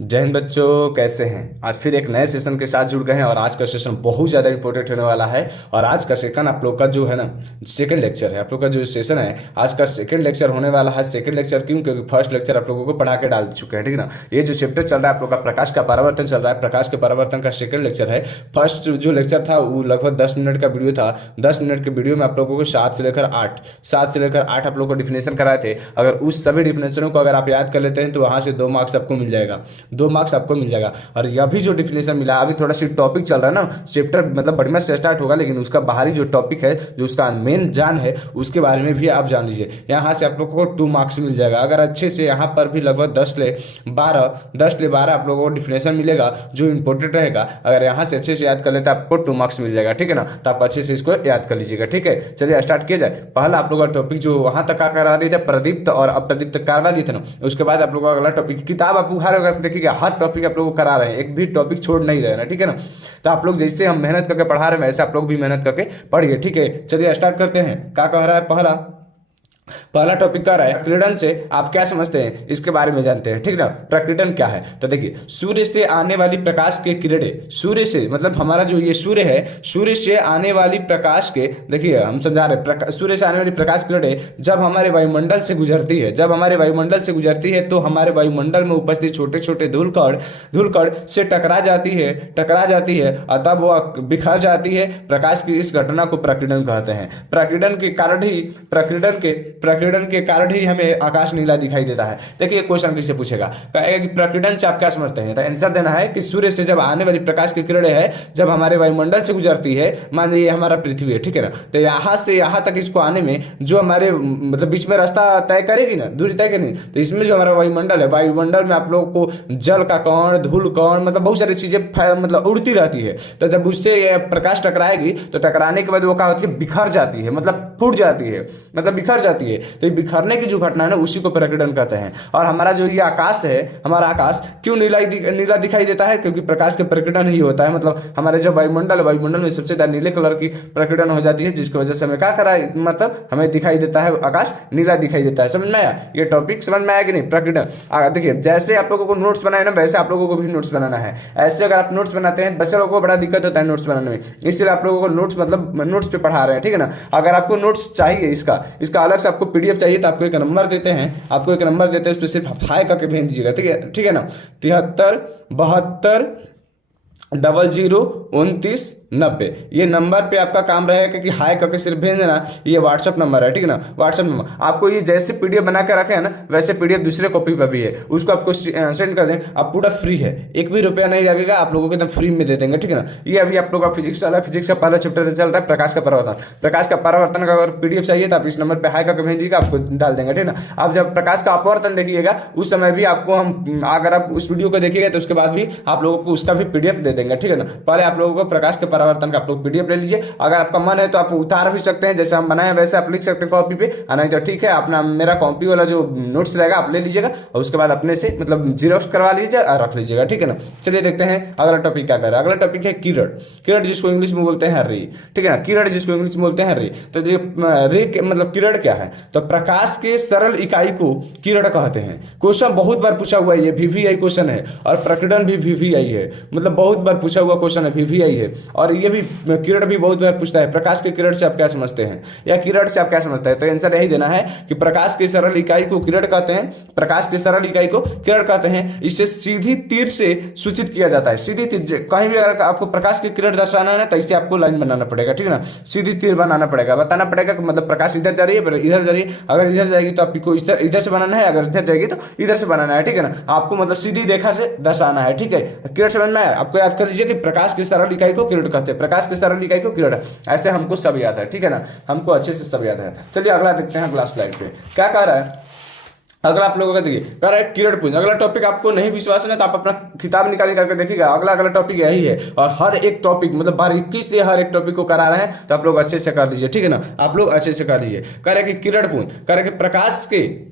जय हिंद बच्चों, कैसे हैं। आज फिर एक नए सेशन के साथ जुड़ गए हैं और आज का सेशन बहुत ज़्यादा इंपॉर्टेंट होने वाला है। और आज का सेशन आप लोग का जो है ना, सेकंड लेक्चर है। आप लोग का जो सेशन है आज का सेकंड लेक्चर होने वाला है। सेकंड लेक्चर क्यों? क्योंकि फर्स्ट लेक्चर आप लोगों को पढ़ा के डाल चुके हैं, ठीक है ना। ये जो चैप्टर चल रहा है आप लोग का प्रकाश का परावर्तन चल रहा है। प्रकाश के परावर्तन का सेकंड लेक्चर है। फर्स्ट जो लेक्चर था वो लगभग 10 मिनट का वीडियो था। 10 मिनट के वीडियो में आप लोगों को 7 से लेकर 8 आप लोगों को डिफिनेशन कराए थे। अगर उस सभी डिफिनेशनों को अगर आप याद कर लेते हैं तो वहाँ से 2 मार्क्स आपको मिल जाएगा। 2 मार्क्स आपको मिल जाएगा। और यह भी जो डिफिनेशन मिला, अभी थोड़ा सी टॉपिक चल रहा है ना, चैप्टर मतलब बढ़िया से स्टार्ट होगा, लेकिन उसका बाहरी जो टॉपिक है, जो उसका मेन जान है, उसके बारे में भी आप जान लीजिए। यहाँ से आप लोगों को 2 मार्क्स मिल जाएगा। अगर अच्छे से यहाँ पर भी लगभग 10 ले 12 आप लोगों को डिफिनेशन मिलेगा जो इंपॉर्टेंट रहेगा। अगर यहाँ से अच्छे से याद कर लेते आपको 2 मार्क्स मिल जाएगा, ठीक है ना। तो आप अच्छे से इसको याद कर लीजिएगा, ठीक है। चलिए स्टार्ट किया जाए। पहला आप लोगों का टॉपिक जो वहाँ तक करवा दिए थे, प्रदीप्त और अप्रदीप्त करवा दिए थे ना। उसके बाद आप लोगों का अगला टॉपिक, किताब आप हर अगर देखिएगा हर टॉपिक आप लोगों को करा रहे हैं, एक भी टॉपिक छोड़ नहीं रहे ना, ठीक है ना। तो आप लोग जैसे हम मेहनत करके पढ़ा रहे हैं वैसे आप लोग भी मेहनत करके पढ़िए, ठीक है। चलिए स्टार्ट करते हैं। क्या कह रहा है पहला टॉपिक क्या रहा है, प्रकीर्णन से आप क्या समझते हैं इसके बारे में जानते हैं, ठीक ना। प्रकीर्णन क्या है? तो देखिए, सूर्य से आने वाली प्रकाश के किरणें, सूर्य से मतलब हमारा जो ये सूर्य है, सूर्य से आने वाली प्रकाश के, देखिए हम समझा रहे, सूर्य से आने वाली प्रकाश किरणें जब हमारे वायुमंडल से गुजरती है, जब हमारे वायुमंडल से गुजरती है तो हमारे वायुमंडल में उपस्थित छोटे छोटे धूलकण से टकरा जाती है और तब वो बिखर जाती है। प्रकाश की इस घटना को प्रकीर्णन कहते हैं। प्रकीर्णन के कारण ही हमें आकाश नीला दिखाई देता है। देखिए क्वेश्चन किससे पूछेगा, कहेगा कि प्रकीर्णन से आप क्या समझते हैं। तो आंसर देना है कि सूर्य से जब आने वाली प्रकाश की किरणें है, जब हमारे वायुमंडल से गुजरती है, मान लीजिए हमारा पृथ्वी है, ठीक है ना। तो यहाँ से यहाँ तक इसको आने में जो हमारे मतलब बीच में रास्ता तय करेगी ना, दूरी तय करेगी, तो इसमें जो हमारा वायुमंडल है, वायुमंडल में आप लोगों को जल का कण, धूल कण, मतलब बहुत सारी चीजें मतलब उड़ती रहती है। तो जब उससे प्रकाश टकराएगी तो टकराने के बाद वो क्या होती है, बिखर जाती है, मतलब फूट जाती है, मतलब बिखर जाती है। तो ये बिखरने की जो घटना है ना, उसी को प्रकीर्णन कहते हैं। और हमारा जो ये आकाश है, हमारा आकाश क्यों नीला दिखाई देता है? क्योंकि प्रकाश के प्रकीर्णन ही होता है। मतलब हमारे जो वायुमंडल में सबसे ज्यादा नीले कलर की प्रकीर्णन हो जाती है, जिसकी वजह से हमें क्या करा, मतलब हमें दिखाई देता है, आकाश नीला दिखाई देता है। समझ में आया? ये टॉपिक समझ में आया कि नहीं? प्रकीर्णन। देखिए जैसे आप लोगों को नोट्स बनाए ना, वैसे आप लोगों को भी नोट्स बनाना है। ऐसे अगर आप नोट्स बनाते हैं, बच्चे लोगों को बड़ा दिक्कत होता है नोट्स बनाने में, इसलिए आप लोगों को नोट्स मतलब नोट्स पे पढ़ा रहे हैं, ठीक है ना। अगर आपको नोट्स चाहिए, इसका अलग से आपको पीडीएफ चाहिए तो आपको एक नंबर देते हैं, उस पर सिर्फ हाई करके भेज दीजिएगा, ठीक है ना। 73 72 00 29 90 ये नंबर पे आपका काम रहेगा कि हाई करके सिर्फ भेज देना। ये व्हाट्सअप नंबर है, ठीक है ना, व्हाट्सअप नंबर। आपको ये जैसे पीडीएफ बना के रखे हैं ना, वैसे पीडीएफ दूसरे कॉपी पर भी है, उसको आपको सेंड कर दें। आप पूरा फ्री है, एक भी रुपया नहीं लगेगा, आप लोगों को एकदम फ्री में दे देंगे, ठीक है ना। ये अभी आप लोग का फिजिक्स चल रहा है, फिजिक्स का पहला चैप्टर चल रहा है, प्रकाश का परावर्तन का अगर पीडीएफ चाहिए तो आप इस नंबर पर हाई करके भेज दीजिएगा, आपको डाल देंगे, ठीक है ना। आप जब प्रकाश का अपवर्तन देखिएगा उस समय भी आपको हम, अगर आप उस वीडियो को देखिएगा तो उसके बाद भी आप लोगों को उसका भी पीडीएफ दे देंगे, ठीक है ना। पहले आप लोगों को प्रकाश के परावर्तन का आप लोग पीडीएफ ले लीजिए। अगर आपका मन है तो आप उतार भी सकते हैं, जैसे हम बनाए वैसे आप लिख सकते हैं कॉपी पे, नहीं तो ठीक है, अपना मेरा कॉपी वाला जो नोट्स रहेगा आप ले लीजिएगा और उसके बाद अपने से मतलब जीरोक्स करवा लीजिए और रख लीजिएगा, ठीक है ना। चलिए देखते हैं अगला टॉपिक क्या कर रहा है। अगला टॉपिक है किरण जिसको इंग्लिश में बोलते हैं रे, ठीक है ना। किरण जिसको इंग्लिश में बोलते हैं रे। तो रे मतलब किरण क्या है? तो प्रकाश के सरल इकाई को किरण कहते हैं। क्वेश्चन बहुत बार पूछा हुआ है, ये वीवीआई क्वेश्चन है और प्रकीर्णन भी वीवीआई है, मतलब बहुत बार पूछा हुआ क्वेश्चन है, वीवीआई है। और ये भी किरण भी बहुत बार पूछता है, प्रकाश के किरण से आप क्या समझते हैं, या किरण से आप क्या समझते हैं। तो आंसर यही देना है कि प्रकाश की सरल इकाई को किरण कहते हैं, प्रकाश की सरल इकाई को किरण कहते हैं। इसे सीधी तीर से सूचित किया जाता है। सीधी तीर, कहीं भी अगर आपको प्रकाश की किरण दर्शाना है तो इसे आपको लाइन बनाना पड़ेगा, ठीक है ना। सीधी तीर बनाना पड़ेगा, बताना पड़ेगा कि मतलब प्रकाश इधर जा रही है, इधर जा रही है। अगर इधर जाएगी तो आपको इधर से बनाना है, अगर इधर जाएगी तो इधर से बनाना है, ठीक है ना। आपको मतलब सीधी रेखा से दर्शाना है, ठीक है। किरण समझ में आया? आपको याद कर लीजिए कि प्रकाश की सरल इकाई को किरण कहते हैं, प्रकाश की सरल इकाई को किरण। ऐसे हमको सब याद है, ठीक है ना, हमको अच्छे से सब याद है। चलिए अगला देखते हैं, अगला स्लाइड पे क्या कह रहा है। अगला आप लोगों का देखिए कह रहा है किरण पुंज। अगला टॉपिक आपको नहीं विश्वास है तो आप अपना किताब निकाल करके देखिएगा, अगला टॉपिक यही है। और हर एक टॉपिक मतलब बारीकी से हर एक टॉपिक को करा रहे हैं, तो आप लोग अच्छे से कर लीजिए, ठीक है ना, आप लोग अच्छे से कर लीजिए। कह रहे कि किरण पुंज, कह रहे कि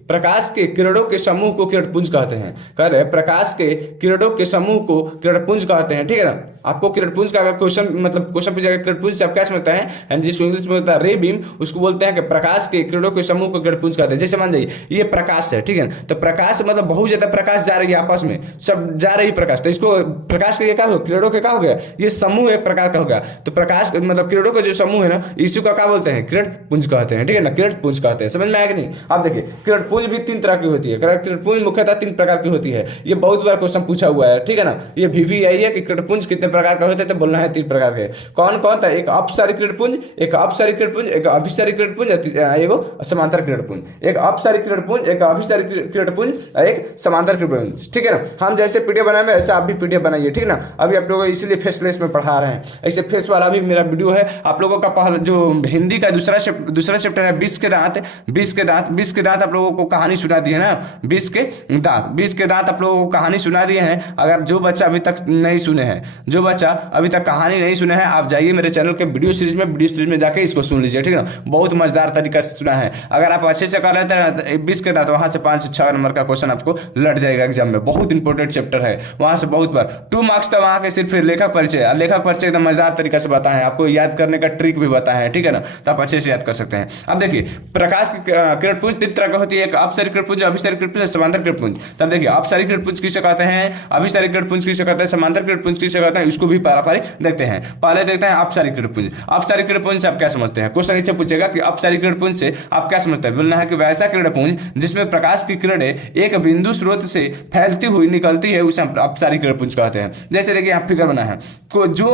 प्रकाश के किरणों के समूह को किरण पुंज कहते हैं। कह रहे प्रकाश के किरणों के समूह को किरण पुंज कहते हैं, ठीक है ना। आपको किरण पुंज का अगर क्वेश्चन पूछेगा किरण पुंज से आप क्या समझते हैं, एंड जिसको इंग्लिश में होता है रे बीम, उसको बोलते हैं कि प्रकाश के किरणों के समूह को किरण पुंज कहते हैं। जैसे मान जाइए ये प्रकाश है, है, ठीक है ना। तो प्रकाश मतलब बहुत ज्यादा प्रकाश जा रही है आपस में, सब जा रही प्रकाश, तो इसको प्रकाश का क्या हो, किरणों का क्या हो गया, ये समूह एक प्रकार का हो गया। तो प्रकाश मतलब किरणों का जो समूह है ना, इसी को क्या बोलते हैं, किरण पुंज कहते हैं, ठीक है ना, किरण पुंज कहते हैं। समझ में आया कि नहीं। अब देखिए किरण पुंज भी 3 तरह की होती है, किरण पुंज मुख्यतः 3 प्रकार की होती है। ये बहुत बार क्वेश्चन पूछा हुआ है, ठीक है ना। ये VVI है कि किरण पुंज कितने प्रकार का होते हैं, तो बोलना है 3 प्रकार के। कौन कौन था, एक अपसारी किरण पुंज, एक अपसारी किरण पुंज, एक अभिसारी किरण पुंज, एक समांतर किरण पुंज। एक अपसारी किरण पुंज, एक अभिसारी किरण पुंज, एक समांतर किरण पुंज, ठीक है ना। हम जैसे पीडीएफ बनाए वैसे आप भी पीडीएफ बनाइए, ठीक है ना। अभी आप लोगों को इसलिए फेसलेस में पढ़ा रहे हैं, ऐसे फेस वाला भी मेरा वीडियो है। आप लोगों का पहला जो हिंदी का दूसरा चैप्टर है 20 के दांत, 20 के दांत आप लोगों को कहानी सुना दी है ना, 20 के दांत आप लोगों को कहानी सुना दिए हैं। अगर जो बच्चा अभी तक नहीं सुने हैं, जो बच्चा अभी तक कहानी नहीं सुने हैं, आप जाइए मेरे चैनल के वीडियो सीरीज में जाके इसको सुन लीजिए, ठीक है ना। बहुत मजेदार तरीका से सुना है। अगर आप अच्छे से कर लेते हैं 20 के दांत, वहां से 5 से 6 नंबर का क्वेश्चन आपको लट जाएगा एग्जाम में। बहुत इंपॉर्टेंट चैप्टर है, वहां से बहुत बार 2 मार्क्स तो वहां के सिर्फ लेखक परिचय एकदम मजेदार तरीका से बताए हैं, आपको याद करने का ट्रिक भी बताए हैं, ठीक है ना। तो आप अच्छे से याद कर सकते हैं। अब देखिए प्रकाश की किरण पुंज 3 तरह का होती है, एक अपसारी किरण पुंज, अभिसारी किरण पुंज, समांतर किरण पुंज। तब देखिए अपसारी किरण पुंज किसे कहते हैं, अभिसारी किरण पुंज किसे कहते हैं, समांतर किरण पुंज किसे कहते हैं, इसको भी पारी देखते हैं। पहले देखते हैं अपसारी किरण पुंज। अपसारी किरण पुंज से आप क्या समझते हैं, क्वेश्चन इससे पूछेगा कि अपसारी किरण पुंज से आप क्या समझते हैं। बोलना है कि वैसा किरण पुंज जिसमें प्रकाश की किरणें एक बिंदु स्रोत से फैलती हुई निकलती है, उसे अपसारी किरण पुंज कहते हैं। जैसे देखिए आप फिगर बना है, जो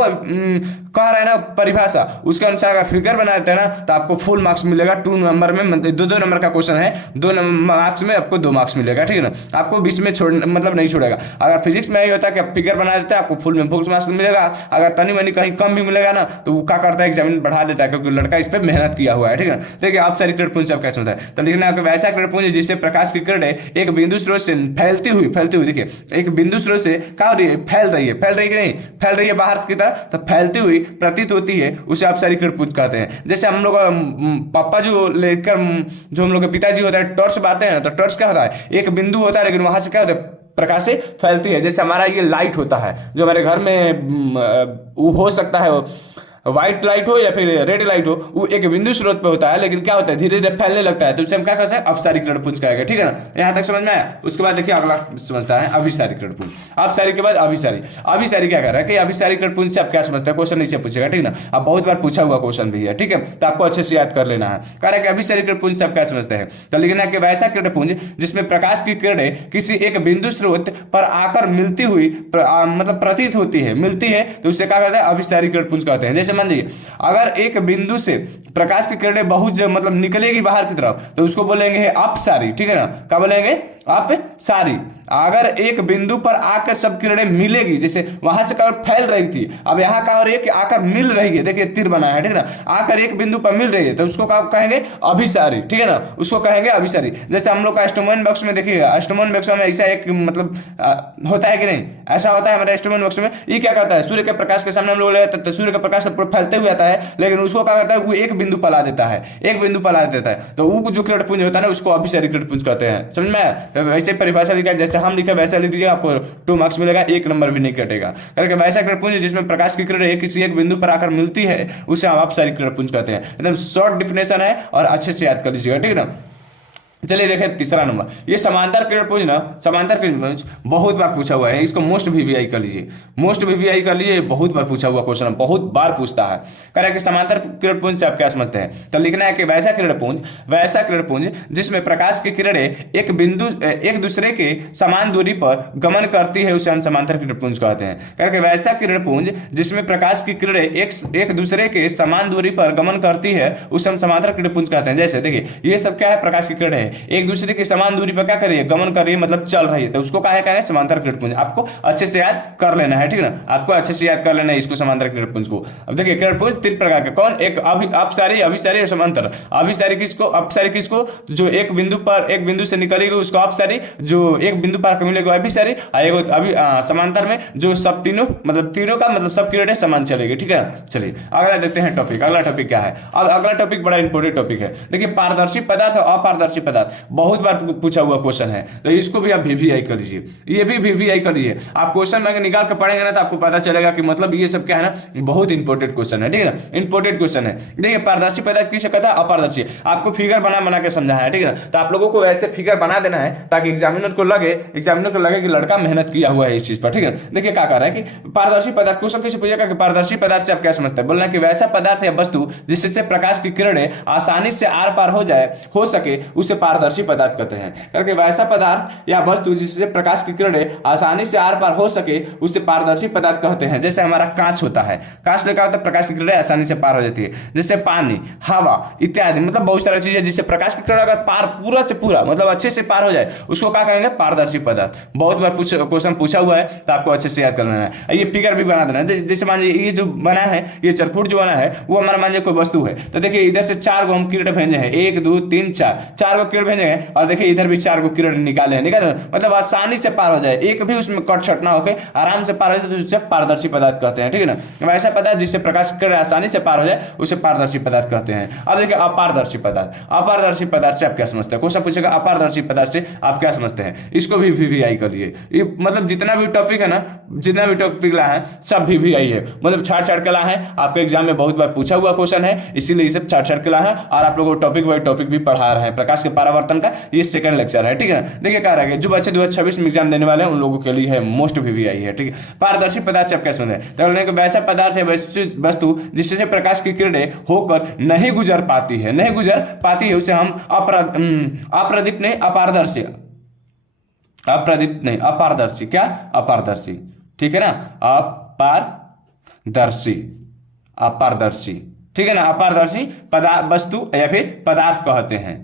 कह रहे हैं ना परिभाषा, उसके अनुसार अगर फिगर बना देते हैं ना, तो आपको फुल मार्क्स मिलेगा। 2 नंबर में 2 नंबर का क्वेश्चन है, 2 मार्क्स में आपको 2 मार्क्स मिलेगा, ठीक है ना। आपको बीच में मतलब नहीं छोड़ेगा। अगर फिजिक्स में यही होता है कि आप फिगर बना देते हैं, आपको फुल में फुल मार्क्स मिलेगा। अगर तनी मनी कहीं कम भी मिलेगा ना, तो वो क्या करता है, एग्जामिन बढ़ा देता है, क्योंकि लड़का इस पर मेहनत किया हुआ है, ठीक है ना। देखिए आप सारी किरण पुंज क्या होता है, तो लिखना है वैसा किरण पुंज जिससे प्रकाश की किरणें एक बिंदु स्रोत से फैलती हुई देखिए एक बिंदु स्रोत से क्या हो रही है, फैल रही है कि नहीं, फैल रही है बाहर की तरफ, तो फैलती हुई प्रतीत होती है, उसे आप सारी किरण पुंज कहते हैं। जैसे हम लोग पापा जो लेकर जो हम लोग के पिताजी होता है टॉर्च मारते हैं, तो टॉर्च क्या होता है, एक बिंदु होता है, लेकिन वहां से क्या होता है, प्रकाश से फैलती है। जैसे हमारा ये लाइट होता है जो हमारे घर में वो हो सकता है व्हाइट लाइट हो या फिर रेड लाइट हो, वो एक बिंदु स्रोत पे होता है, लेकिन क्या होता है धीरे धीरे फैलने लगता है, तो उसे हम क्या कहते हैं, अपसारी किरण पुंज कहेंगे, ठीक है ना। यहाँ तक समझ में आया। उसके बाद देखिए अगला समझता है अभिसारी किरण पुंज। अपसारी के बाद अभिसारी क्या कर रहा है कि अभिसारी किरण पुंज से आप क्या समझते हैं, क्वेश्चन इससे पूछेगा, ठीक है ना। अब बहुत बार पूछा हुआ क्वेश्चन भी है, ठीक है, तो आपको अच्छे से याद कर लेना है। कह रहा है कि अभिसारी किरण पुंज से आप क्या समझते हैं, तो लिखना है कि वैसा किरण पुंज जिसमें प्रकाश की किरणें किसी एक बिंदु स्रोत पर आकर मिलती हुई मतलब प्रतीत होती है, मिलती है, तो उसे क्या कहते हैं, अभिसारी किरण पुंज कहते हैं। जैसे मान लीजिए अगर एक बिंदु से प्रकाश की किरणें बहुत मतलब निकलेगी बाहर की तरफ, तो उसको बोलेंगे अपसारी, ठीक है ना। क्या बोलेंगे, अपसारी। अगर एक बिंदु पर आकर सब किरणें मिलेगी, जैसे वहां से फैल रही थी, अब यहाँ का और एक आकर मिल रही है, देखिए तीर बना है, ठीक है ना, आकर एक बिंदु पर मिल रही है, तो उसको कहेंगे अभिसारी, ठीक है ना, उसको कहेंगे अभिसारी। जैसे हम लोग का एस्टोमोन बॉक्स में देखिएगा, एस्टोमोन बॉक्स में ऐसा एक मतलब होता है कि नहीं, ऐसा होता है हमारे एस्टोमोन बॉक्स में। ये क्या करता है, सूर्य के प्रकाश के सामने हम लोग ले जाते हैं, तो सूर्य का प्रकाश फैलते हुए आता है, लेकिन उसको क्या करता है, वो एक बिंदु पर ला देता है, तो वो जो किरण पुंज होता है ना, उसको अभिसारी किरण पुंज कहते हैं। समझ में आया। तो वैसे परिभाषा लिखा, जैसे हम लिखा वैसा लिख दीजिए, आपको 2 मार्क्स मिलेगा, 1 नंबर भी नहीं कटेगा। करके वैसा किरण पुंज जिसमें प्रकाश की किरणें किसी एक बिंदु पर आकर मिलती है, उसे आप अपसारी किरण पुंज कहते हैं। एकदम शॉर्ट डिफिनेशन है और अच्छे से याद कर लीजिएगा, ठीक है ना। चलिए देखें तीसरा नंबर, ये समांतर किरण पुंज ना, समांतर किरण पुंज बहुत बार पूछा हुआ है, इसको मोस्ट VVI कर लीजिए, बहुत बार पूछा हुआ क्वेश्चन, बहुत बार पूछता है। कह रहा है कि समांतर किरण पुंज से आप क्या समझते हैं, तो लिखना है कि वैसा किरण पुंज जिसमें प्रकाश की किरणें एक दूसरे के समान दूरी पर गमन करती है, उसे हम समांतर किरण पुंज कहते हैं। कह रहा है कि वैसा किरण पुंज जिसमें प्रकाश की किरणें एक दूसरे के समान दूरी पर गमन करती है, उसे हम समांतर किरण पुंज कहते हैं। जैसे देखिए ये सब क्या है, प्रकाश की किरणें एक दूसरे की समान दूरी पर क्या कर रही है, गमन कर रही है, मतलब चल रही है, तो उसको क्या है समांतर किरण पुंज। आपको अच्छे से याद कर लेना है, ठीक है ना, आपको अच्छे से याद कर लेना है इसको, समांतर किरण पुंज को। अब देखिए किरण पुंज 3 प्रकार के, कौन, एक अपसारी, अभिसारी और समांतर। अपसारी किसको, जो एक बिंदु से निकलेगी उसको अपसारी, जो एक बिंदु पर मिलेगी अभिसारी, और समांतर में जो सब तीनों का सब किरणें समान चलेगी, ठीक है ना। चलिए अगला देखते हैं टॉपिक। अगला टॉपिक क्या है, अब अगला टॉपिक बड़ा इंपॉर्टेंट टॉपिक है। देखिए पारदर्शी पदार्थ और अपारदर्शी पदार्थ। पदार्थ बहुत बार पूछा हुआ क्वेश्चन है, तो इसको भी आप वीवीआई कर लीजिए, ये भी वीवीआई कर लीजिए। आप क्वेश्चन में निकाल कर पढ़ेंगे ना तो आपको पता चलेगा कि मतलब ये सब क्या है ना, बहुत इंपॉर्टेंट क्वेश्चन है, ठीक है ना, इंपॉर्टेंट क्वेश्चन है। देखिए पारदर्शी पदार्थ किसे कहता है, अपारदर्शी। आपको फिगर बना के समझा है, ठीक है ना, तो आप लोगों को ऐसे फिगर बना देना है ताकि एग्जामिनर को लगे कि लड़का मेहनत किया हुआ है इस चीज पर, ठीक है। देखिए क्या कर रहा है कि पारदर्शी पदार्थ, क्वेश्चन कैसे पूछेगा कि पारदर्शी पदार्थ से आप क्या समझते हैं, बोलना कि वैसा पदार्थ या वस्तु जिससे प्रकाश की किरणें आसानी से आर पार हो सके उसे पारदर्शी पदार्थ कहते हैं। करके वैसा पदार्थ या वस्तु जिससे प्रकाश की किरणें आसानी से आर पार हो सके उसे पारदर्शी पदार्थ कहते हैं। जैसे हमारा कांच होता है, कांच में क्या होता है, प्रकाश की किरणें आसानी से पार हो जाती है। जैसे पानी, हवा इत्यादि, मतलब बहुत सारी चीजें जिससे प्रकाश की किरण अगर पार पूरा से पूरा मतलब अच्छे से पार हो जाए उसको क्या कहेंगे, पारदर्शी पदार्थ। बहुत बार क्वेश्चन पूछा हुआ है तो आपको अच्छे से याद कर लेना है। ये फिगर भी बना देना है। जैसे मान लीजिए ये जो बना है, ये चरखुट जो बना है वो हमारा मान लीजिए कोई वस्तु है, तो देखिए इधर से 4 गो हम किरण भेजे हैं, 1 2 3 4 गो किरण भेजे हैं, और देखिए इधर भी 4 गो किरण निकाले मतलब आसानी से पार हो जाए, एक भी उसमें कट छट ना होकर आराम से पार हो जाए, तो उससे पारदर्शी पदार्थ कहते हैं, ठीक है ना। वैसा पदार्थ जिससे प्रकाश की किरण आसानी से पार हो जाए उसे पारदर्शी पदार्थ कहते हैं। अब देखिए अपारदर्शी पदार्थ, अपारदर्शी पदार्थ से आप क्या समझते हैं, क्वेश्चन पूछेगा अपारदर्शी पदार्थ से आप क्या समझते हैं, इसको भी वीवीआई कर लिए। मतलब जितना भी टॉपिक है ना, जितना भी टॉपिक ला है सब वीवीआई है, मतलब छाड़ के ला है। आपके एग्जाम में बहुत बार पूछा हुआ क्वेश्चन है, इसीलिए सब छाड़ के ला है, और आप लोगों को टॉपिक बाई टॉपिक भी पढ़ा रहे हैं। प्रकाश के परावर्तन का ये सेकंड लेक्चर है, ठीक है ना। देखिए क्या रहेगा, जो बच्चे 2026 में एग्जाम देने वाले हैं उन लोगों के लिए है मोस्ट वीवीआई है, ठीक है। पारदर्शी पदार्थ से आप क्या समझते हैं, तो वैसा पदार्थ है वस्तु जिससे प्रकाश की किरणें होकर नहीं गुजर पाती है, उसे हम अप्रदीप्त नहीं अपारदर्शी, अप्रदीप्त नहीं अपारदर्शी, क्या अपारदर्शी, ठीक है ना, अपारदर्शी, ठीक है ना, अपारदर्शी वस्तु या फिर पदार्थ कहते हैं।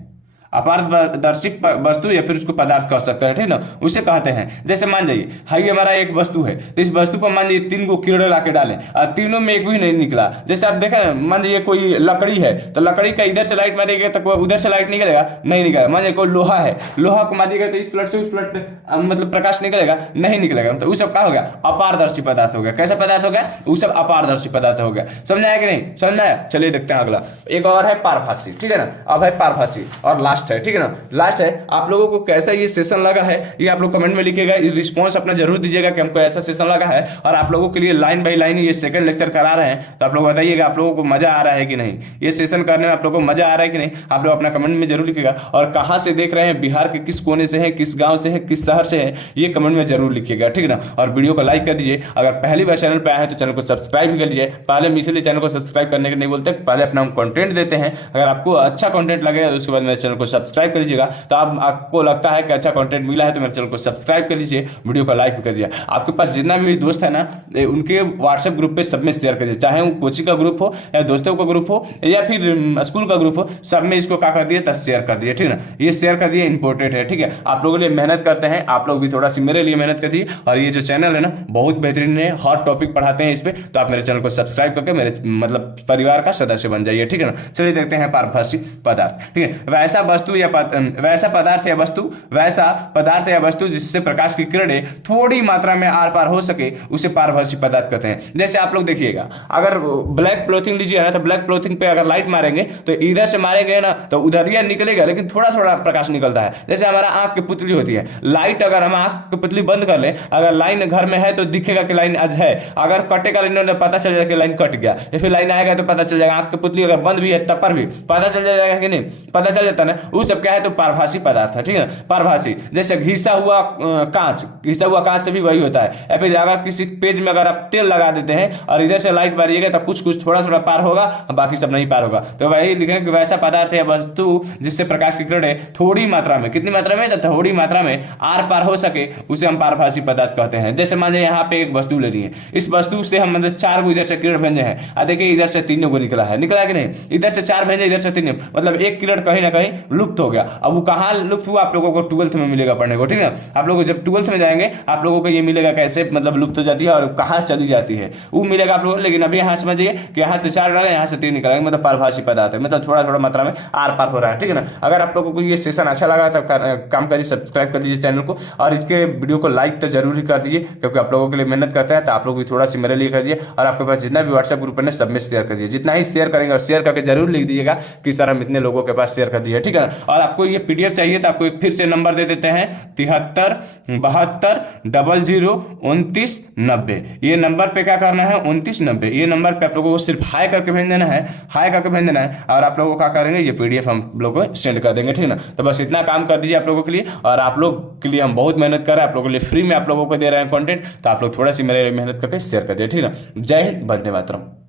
अपारदर्शी वस्तु या फिर उसको पदार्थ कह सकते हैं, ठीक ना, उसे कहते हैं। जैसे मान जाइए हाई हमारा एक वस्तु है, तो इस वस्तु पर मान लीजिए 3 गो किरण ला के डालें और तीनों में एक भी नहीं निकला। जैसे आप देखें, मान लीजिए कोई लकड़ी है, तो लकड़ी का इधर से लाइट मारिएगा तो उधर से लाइट निकलेगा, नहीं निकलेगा। मान लीजिए कोई लोहा है, लोहा को मारिएगा तो इस प्लट से उस प्लट मतलब प्रकाश निकलेगा, नहीं निकलेगा। तो वो सब क्या हो गया, अपारदर्शी पदार्थ हो गया। कैसा पदार्थ हो गया, वो सब अपारदर्शी पदार्थ हो गया। समझ आया कि नहीं, समझ आया। चलिए देखते हैं अगला, एक और है पारभासी, ठीक है ना। अब है पारभासी और लास्ट है, ठीक है ना, लास्ट है। आप लोगों को कैसा ये सेशन लगा है ये आप लोग कमेंट में लिखिएगा, रिस्पांस अपना जरूर दीजिएगा कि हमको ऐसा सेशन लगा है, और आप लोगों के लिए लाइन बाय लाइन ये सेकंड लेक्चर करा रहे हैं, तो आप लोग बताइएगा आप लोगों को मजा आ रहा है कि नहीं, ये सेशन करने में आप लोगों को मजा आ रहा है कि नहीं, आप लोग अपना कमेंट में जरूर लिखिएगा। और कहां से देख रहे हैं, बिहार के किस कोने से है, किस गांव से है, किस शहर से है, ये कमेंट में जरूर लिखिएगा, ठीक है ना। और वीडियो को लाइक कर दीजिए। अगर पहली बार चैनल पर आया है तो चैनल को सब्सक्राइब भी कर लीजिए। पहले हम इसलिए चैनल को सब्सक्राइब करने के नहीं बोलते, पहले अपना हम कंटेंट देते हैं। अगर आपको अच्छा कंटेंट लगेगा तो उसके बाद मेरे चैनल को सब्सक्राइब कर लीजिएगा। तो आपको लगता है कि अच्छा कंटेंट मिला है तो मेरे चैनल को सब्सक्राइब कर लीजिए, वीडियो को लाइक भी कर दीजिए। आपके पास जितना भी दोस्त है ना, उनके व्हाट्सएप ग्रुप पे सब में शेयर कर दीजिए, चाहे वो कोचिंग का ग्रुप हो या दोस्तों का ग्रुप हो या फिर स्कूल का ग्रुप हो, सब में इसको क्या कर दिए, तो शेयर कर दिए, ठीक है ना। ये शेयर कर दिए, इंपॉर्टेंट है, ठीक है। आप लोगों के लिए मेहनत करते हैं, आप लोग भी थोड़ा सी मेरे लिए मेहनत कर दिए। और ये जो चैनल है ना बहुत बेहतरीन है, हर टॉपिक पढ़ाते हैं इस पे, तो आप मेरे चैनल को सब्सक्राइब करके मेरे मतलब परिवार का सदस्य बन जाइए, ठीक है ना। चलिए देखते हैं पारभासी पदार्थ, ठीक है। वैसा वस्तु या वैसा पदार्थ या वस्तु, वैसा पदार्थ या वस्तु जिससे प्रकाश की किरणें थोड़ी मात्रा में आर पार हो सके उसे पारभासी पदार्थ कहते हैं। जैसे आप लोग देखिएगा, अगर ब्लैक क्लोथिंग लीजिए ना, तो ब्लैक क्लोथिंग पे अगर लाइट मारेंगे तो इधर से मारेंगे ना तो उधर ही निकलेगा, लेकिन थोड़ा थोड़ा प्रकाश निकलता है। जैसे हमारा आंख की पुतली होती है, लाइट अगर हम आंख की पुतली बंद कर ले, अगर लाइन घर में है तो दिखेगा कि लाइन आज है, अगर कटेगा लाइन तो पता चल जाएगा कि लाइन कट गया, या फिर लाइन आएगा तो पता चल जाएगा। आंख की पुतली अगर बंद भी है तब पर भी पता चल जाएगा कि नहीं, पता चल जाता है ना, वो सब क्या है, तो पारभासी पदार्थ है, ठीक है। पारभासी जैसे घिसा हुआ कांच से भी वही होता है। या फिर अगर किसी पेज में अगर आप तेल लगा देते हैं और इधर से लाइट मारिएगा तो कुछ कुछ थोड़ा थोड़ा पार होगा, बाकी सब नहीं पार होगा। तो वही लिखेंगे कि वैसा पदार्थ है वस्तु जिससे प्रकाश की किरणें थोड़ी मात्रा में, कितनी मात्रा में, तो थोड़ी मात्रा में आर पार हो सके उसे हम पारभासी पदार्थ कहते हैं। जैसे मान लीजिए यहाँ पे एक वस्तु ले ली है, इस वस्तु से हम मतलब 4 गो इधर से किरण भेजे हैं, और देखिए इधर से 3 गो निकला है, निकला कि नहीं, इधर से 4 भेजे, इधर से 3, मतलब एक किरण कहीं ना कहीं लुप्त हो गया। अब वो कहाँ लुप्त हुआ, आप लोगों को 12th में मिलेगा पढ़ने को, ठीक है। आप लोगों को जब 12th में जाएंगे आप लोगों को ये मिलेगा कैसे मतलब लुप्त हो जाती है और कहाँ चली जाती है, वो मिलेगा आप लोगों को। लेकिन अभी यहाँ समझिए कि यहाँ से 4 डाले, यहाँ से 3 निकलेंगे, मतलब पारभासी पदार्थ है, मतलब थोड़ा थोड़ा मात्रा में आर पार हो रहा है, ठीक है ना। अगर आप लोगों को ये सेशन अच्छा लगा तो काम करिए, सब्सक्राइब कर दीजिए चैनल को, और इसके वीडियो को लाइक तो जरूर ही कर दीजिए, क्योंकि आप लोगों के लिए मेहनत करता है। तो आप लोग भी थोड़ा सी मेरे लिए कर दीजिए, और आपके पास जितना भी व्हाट्सएप ग्रुप है सब में शेयर कर दीजिए। जितना ही शेयर करेंगे और शेयर करके जरूर लिख दीजिएगा कि सर हम इतने लोगों के पास शेयर कर दिए, ठीक है ना। और आपको ये PDF चाहिए तो आपको एक फिर से नंबर दे देते हैं 73 72 00 29 90। ये नंबर पे क्या करना है 2990, ये नंबर पे आप लोगों को सिर्फ हाई करके भेज देना है, हाई करके भेज देना है और आप लोगों को क्या करेंगे ये PDF हम लोग को सेंड कर देंगे, ठीक ना। तो बस इतना काम कर दीजिए आप लोगों के लिए, और आप लोग के लिए हम बहुत मेहनत कर रहे हैं, आप लोगों के लिए फ्री में आप लोगों को दे रहे हैं कंटेंट, तो आप लोग थोड़ा सी मेरे मेहनत करके शेयर कर दिए, ठीक ना। जय हिंद, वंदे मातरम।